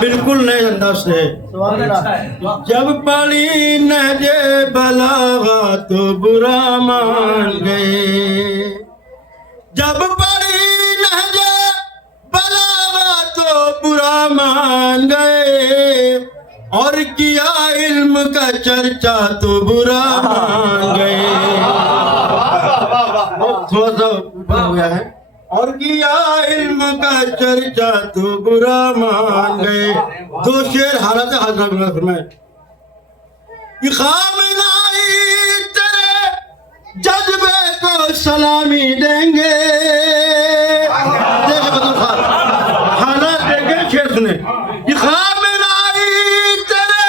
بالکل نئے انداز سے جب پڑھی نہج بلاغت تو برا مان گئے، جب پڑھی نہج بلاغت تو برا مان گئے، اور کیا علم کا چرچا تو برا مان گئے۔ تھوڑا سا اوپر ہو گیا ہے۔ اور کیا علم کا چرچا تو برا مان گئے۔ دو شعر حالت حاضرہ میں فرمائے، یہ خامنائی تیرے جذبے کو سلامی دیں گے۔ حالات دیکھیں شعر سنیں، یہ خامنائی تیرے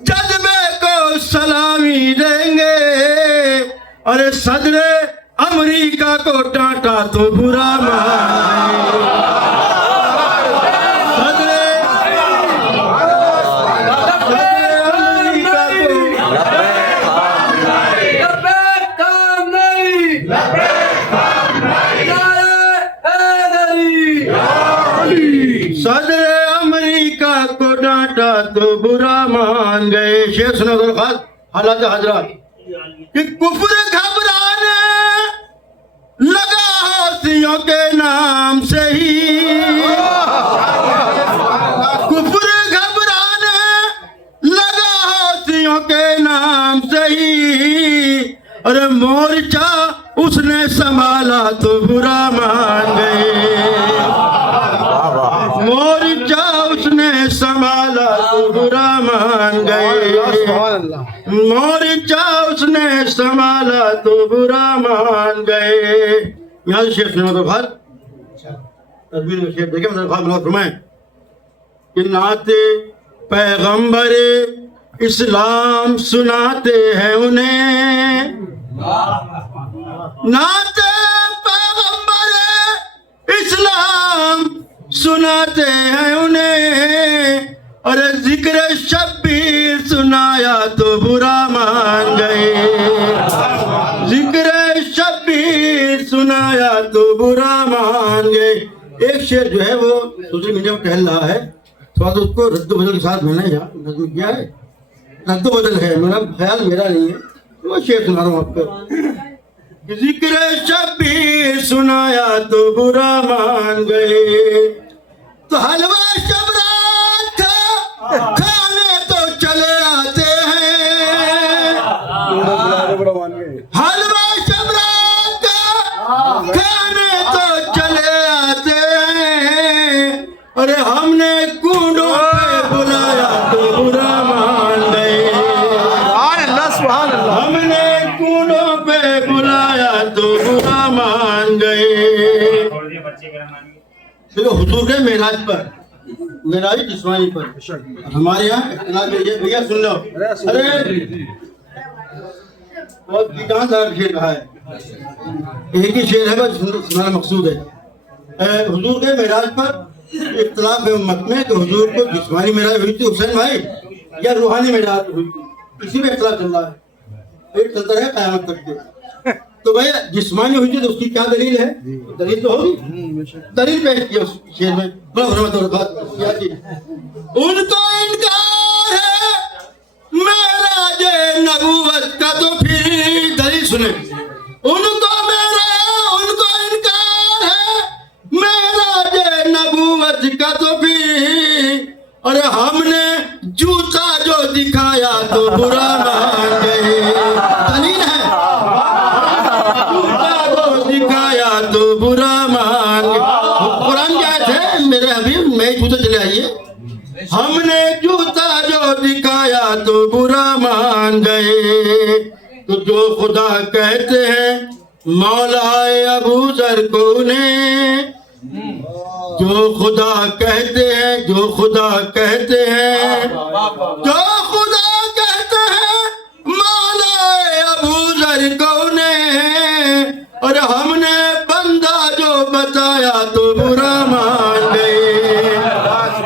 جذبے کو سلامی دیں گے، اور صدر امریکہ کو ڈانٹا تو برا مان گئے، صدر امریکہ کو ڈانٹا تو برا مان گئے۔ شیخ سنو درخواست حالات حضرات کہ کفر گھبرانے لگا حوثیوں کے نام سے ہی، کفر گھبرانے لگا حوثیوں کے نام سے ہی، اور مورچہ اس نے سنبھالا تو برا مان گئے، مورچہ اس نے سنبھالا تو برا مان گئے، مورچہ اس نے سنبھالا تو برا مان گئے۔ یہاں سے شیخ سنو درخواست تصویر میں شیخ دیکھیں درخواست بنا فرمائیں کہ نعت پیغمبر اسلام سناتے ہیں انہیں، نعت پیغمبر اسلام سناتے ہیں انہیں، اور ذکر شبیر سنایا تو برا مان گئے، ذکر شبیر سنایا تو برا مان گئے۔ ایک شعر جو ہے وہ سوشل میڈیا پر ٹہل رہا ہے، تھوڑا سا اس کو رد و بدل کے ساتھ میں نے یہاں نظم کیا ہے، رد و بدل ہے، میرا خیال میرا نہیں ہے، وہ شعر سنا رہا ہوں آپ کو۔ ذکر شبیر سنایا تو برا مان گئے، تو حلوہ شب رات تھا کھانے تو چلے آتے ہیں، حلوہ شب رات کا کھانے تو چلے آتے ہیں، اور ہم نے کنڈوں پہ بلایا تو برا مان گئے، ہم نے کنڈوں پہ بلایا تو برا مان گئے۔ حضور کے معراج پر، معراج جسمانی پر ہمارے یہاں اختلاف ہے، بھیا سن لو، ارے بہت جاندار شعر کہا ہے، ایک ہی شعر ہے بس سنانا مقصود ہے۔ حضور کے معراج پر اختلاف ہے امت میں کہ حضور کو جسمانی معراج ہوئی تھی حسین بھائی یا روحانی معراج ہوئی تھی، اسی میں اختلاف چل رہا ہے، ایک چلتا ہے قیامت تک کے۔ تو بھائی جسمانی ہوئی تھی تو اس کی کیا دلیل ہے؟ دلیل تو ہوگی، دلیل پیش کیا اس شعر میں، ان کو انکار ہے معراج نبوت کا تو پھر دلیل سنیں، ان کو انکار ہے معراج نبوت کا تو پھر، اور ہم نے جوتا جو دکھایا تو برا مان گئے، دلیل ہے دکھایا تو برا مان گئے۔ قرآن کی آیت ہے میرے حبیب، میں جوتا چلے آئیے، ہم نے جوتا جو دکھایا تو برا مان گئے۔ تو جو خدا کہتے ہیں مولا ابو ذر کو انہیں، جو خدا کہتے ہیں، جو خدا کہتے ہیں، جو خدا کہتے ہیں مولا ابو ذر کو انہیں، اور ہم نے بندہ جو بتایا تو برا مان گئے،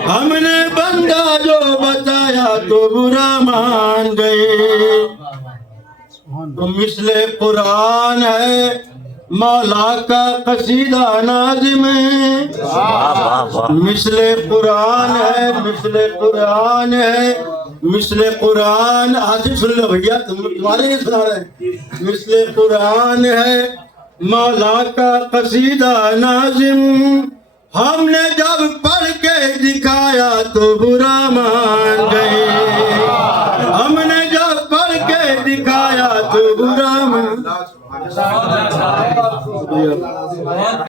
ہم نے بندہ جو بتایا تو برا مان گئے۔ تو مثل قرآن ہے مولا کا قصیدہ نازم ہے، مثل قرآن ہے، مثل قرآن ہے، مثل قرآن. آج سن لو بھیا، تمہارے لیے سنا رہے ہیں. مثل قرآن ہے مولا کا قصیدہ نازم، ہم نے جب پڑھ کے دکھایا تو برا مان گئے. ہم نے جب پڑھ کے دکھایا تو برا مان